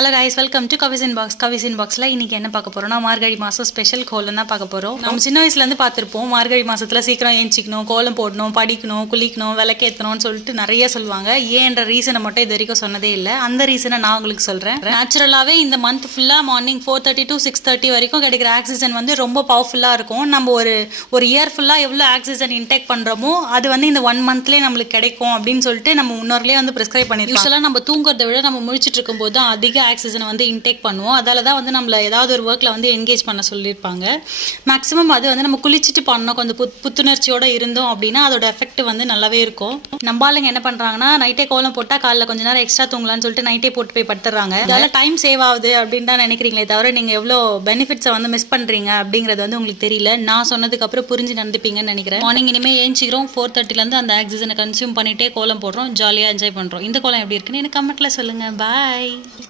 Hello guys, welcome to கவிஸ் இன் பாக்ஸில் இன்றைக்கி என்ன பார்க்க போகிறோம்னா மார்கழி மாதம் ஸ்பெஷல் கோலம் தான் பார்க்க போகிறோம். நம்ம சின்ன வயசுலேருந்து பார்த்துருப்போம், மார்கழி மாதத்தில் சீக்கிரம் ஏஞ்சிக்கணும், கோலம் போடணும், படிக்கணும், குளிக்கணும், விளக்கேற்றணும்னு சொல்லிட்டு நிறைய சொல்லுவாங்க. ஏன்ற ரீசனை மட்டும் இது வரைக்கும் சொன்னதே இல்லை. அந்த ரீசனை நான் உங்களுக்கு சொல்கிறேன். நேச்சுரலாகவே இந்த மந்த் ஃபுல்லாக மார்னிங் 4:30 to 6:30 வரைக்கும் கிடைக்கிற ஆக்சிஜன் வந்து ரொம்ப பவர்ஃபுல்லாக இருக்கும். நம்ம ஒரு இயர் ஃபுல்லாக எவ்வளோ ஆக்சிஜன் இன்டேக் பண்ணுறோமோ அது வந்து இந்த 1 மந்த்லேயே நம்மளுக்கு கிடைக்கும் அப்படின்னு சொல்லிட்டு நம்ம முன்னோர்லேயே வந்து ப்ரிஸ்கிரைப் பண்ணிருக்கோம். யூஸ்வலாக நம்ம தூங்குறதை விட நம்ம முழிச்சிட்டு இருக்கும்போது தான் அதிக ஆக்சிஜனை வந்து இன்டேக் பண்ணுவோம். அதால தான் வந்து நம்மளை ஏதாவது ஒரு ஒர்க்கில் வந்து என்கேஜ் பண்ண சொல்லியிருப்பாங்க. மேக்ஸிமம் அது வந்து நம்ம குளிச்சுட்டு பண்ணோம், கொஞ்சம் புத்துணர்ச்சியோடு இருந்தோம் அப்படின்னா அதோட எஃபெக்ட் வந்து நல்லாவே இருக்கும். நம்ம ஆளுங்க என்ன பண்ணுறாங்கன்னா, நைட்டே கோலம் போட்டால் காலைல கொஞ்சம் நேரம் எக்ஸ்ட்ரா தூங்கலான்னு சொல்லிட்டு நைட்டே போட்டு போய் படுத்துறாங்க. அதனால் டைம் சேவ் ஆகுது அப்படின்னு தான் நினைக்கிறீங்களே தவிர நீங்கள் எவ்வளோ பெனிஃபிட்ஸை வந்து மிஸ் பண்ணுறீங்க அப்படிங்கிறது வந்து உங்களுக்கு தெரியல. நான் சொன்னதுக்கப்புறம் புரிஞ்சு நடந்துப்பீங்கன்னு நினைக்கிறேன். மார்னிங் இனிமேல் ஏஞ்சிக்கிறோம், 4:30லேருந்து அந்த ஆக்சிஜனை கன்சியூம் பண்ணிகிட்டே கோலம் போடுறோம், ஜாலியாக என்ஜாய் பண்ணுறோம். இந்த கோலம் எப்படி இருக்குன்னு எனக்கு கமெண்ட்டில் சொல்லுங்கள். பாய்.